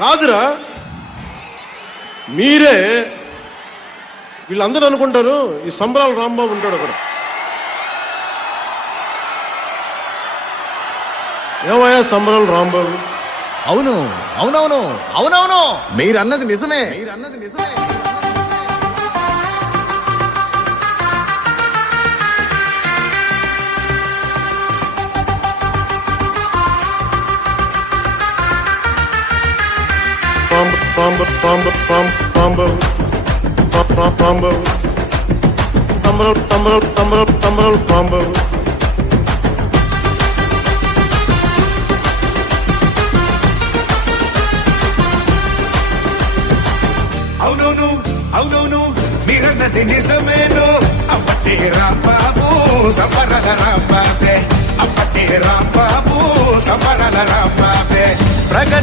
కాదురా, మీరే వీళ్ళందరూ అనుకుంటారు ఈ సంబరాల రాంబాబు ఉంటాడు అక్కడ. ఏమయ్యా సంబరాల రాంబాబు? అవును అవునవును అవునవును, మీరన్నది నిజమే. సంబరాల రాంబాబు. అవునవును అవునవును, మీరన్నది నిజమేను. అప్పటి రాంబాబు సంబరాల రాంబాబే, అప్పటి రాంబాబు సంబరాల రాంబాబే. ప్రగతి